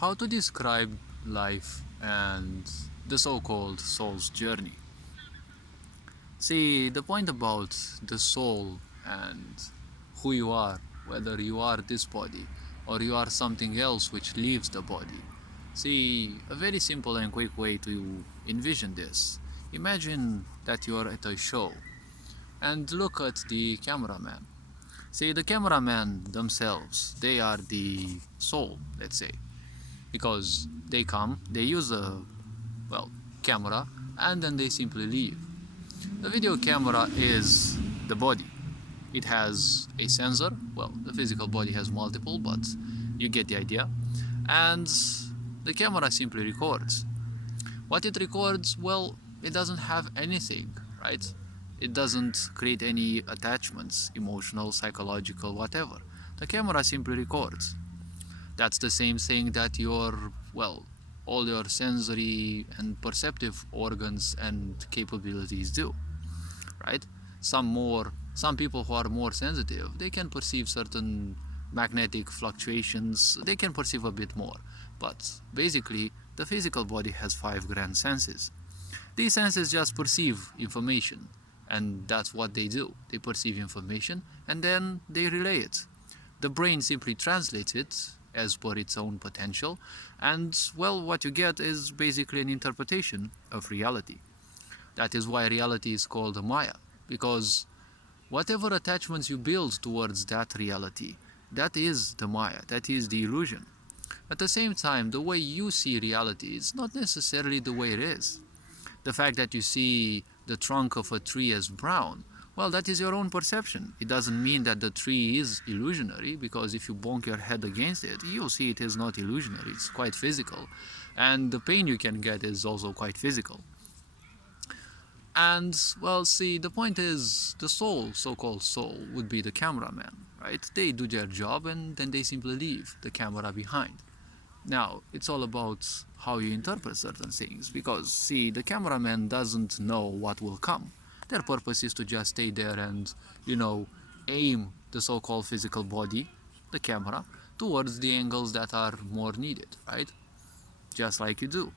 How to describe life and the so-called soul's journey? See, the point about the soul and who you are, whether you are this body or you are something else which leaves the body. See, a very simple and quick way to envision this. Imagine that you are at a show and look at the cameraman. See, the cameraman themselves, they are the soul, let's say, because they come, they use a, well, camera, and then they simply leave. The video camera is the body. It has a sensor. Well, the physical body has multiple, but you get the idea. And the camera simply records. What it records, well, it doesn't have anything, right? It doesn't create any attachments, emotional, psychological, whatever. The camera simply records. That's the same thing that your, well, all your sensory and perceptive organs and capabilities do, right? Some people who are more sensitive, they can perceive certain magnetic fluctuations, they can perceive a bit more. But basically, the physical body has 5 grand senses. These senses just perceive information, and that's what they do. They perceive information and then they relay it. The brain simply translates it as per its own potential, and well, what you get is basically an interpretation of reality. That is why reality is called a Maya, because whatever attachments you build towards that reality, that is the Maya, that is the illusion. At the same time, the way you see reality is not necessarily the way it is. The fact that you see the trunk of a tree as brown, well, that is your own perception. It doesn't mean that the tree is illusionary, because if you bonk your head against it, you'll see it is not illusionary, it's quite physical. And the pain you can get is also quite physical. And, well, see, the point is, the soul, so-called soul, would be the cameraman, right? They do their job and then they simply leave the camera behind. Now, it's all about how you interpret certain things, because, see, the cameraman doesn't know what will come. Their purpose is to just stay there and, aim the so-called physical body, the camera, towards the angles that are more needed, right? Just like you do.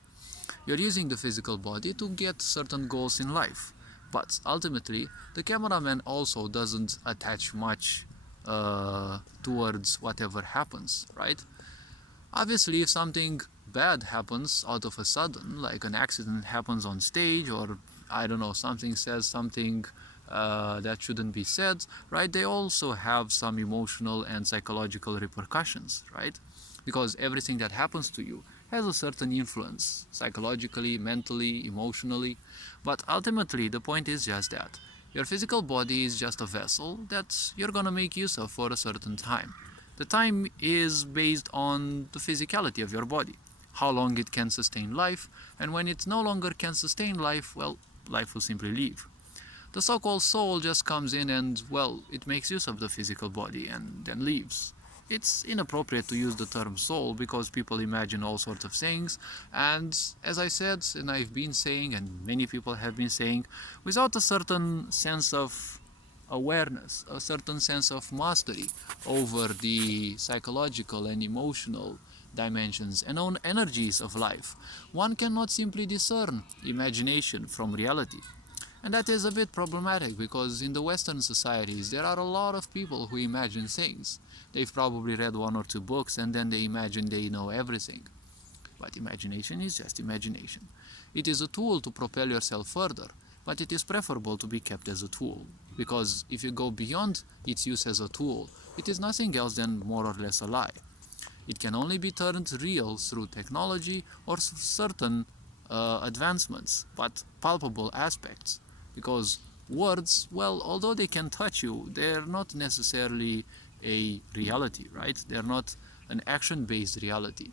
You're using the physical body to get certain goals in life. But ultimately, the cameraman also doesn't attach much towards whatever happens, right? Obviously, if something bad happens out of a sudden, like an accident happens on stage, or I don't know, something says something that shouldn't be said, right? They also have some emotional and psychological repercussions, right? Because everything that happens to you has a certain influence, psychologically, mentally, emotionally. But ultimately, the point is just that your physical body is just a vessel that you're gonna make use of for a certain time. The time is based on the physicality of your body, how long it can sustain life, and when it no longer can sustain life, well, life will simply leave. The so-called soul just comes in and, well, it makes use of the physical body and then leaves. It's inappropriate to use the term soul because people imagine all sorts of things, and as I said, and I've been saying, and many people have been saying, without a certain sense of awareness, a certain sense of mastery over the psychological and emotional dimensions and own energies of life, one cannot simply discern imagination from reality. And that is a bit problematic, because in the Western societies there are a lot of people who imagine things. They've probably read 1 or 2 books and then they imagine they know everything. But imagination is just imagination. It is a tool to propel yourself further, but it is preferable to be kept as a tool, because if you go beyond its use as a tool, it is nothing else than more or less a lie. It can only be turned real through technology or certain advancements, but palpable aspects. Because words, well, although they can touch you, they're not necessarily a reality, right? They're not an action-based reality.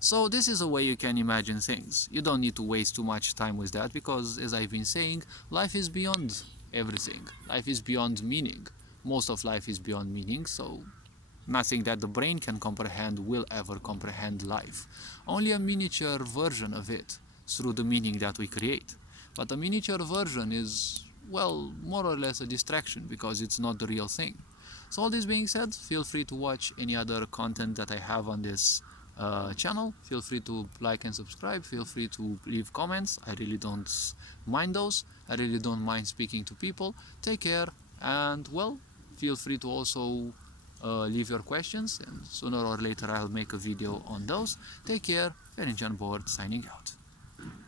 So this is a way you can imagine things. You don't need to waste too much time with that, because, as I've been saying, life is beyond everything. Life is beyond meaning. Most of life is beyond meaning, so nothing that the brain can comprehend will ever comprehend life. Only a miniature version of it through the meaning that we create. But a miniature version is, well, more or less a distraction, because it's not the real thing. So all this being said, feel free to watch any other content that I have on this channel. Feel free to like and subscribe. Feel free to leave comments. I really don't mind those. I really don't mind speaking to people. Take care, and well, feel free to also leave your questions, and sooner or later I'll make a video on those. Take care. Ferenc Board signing out.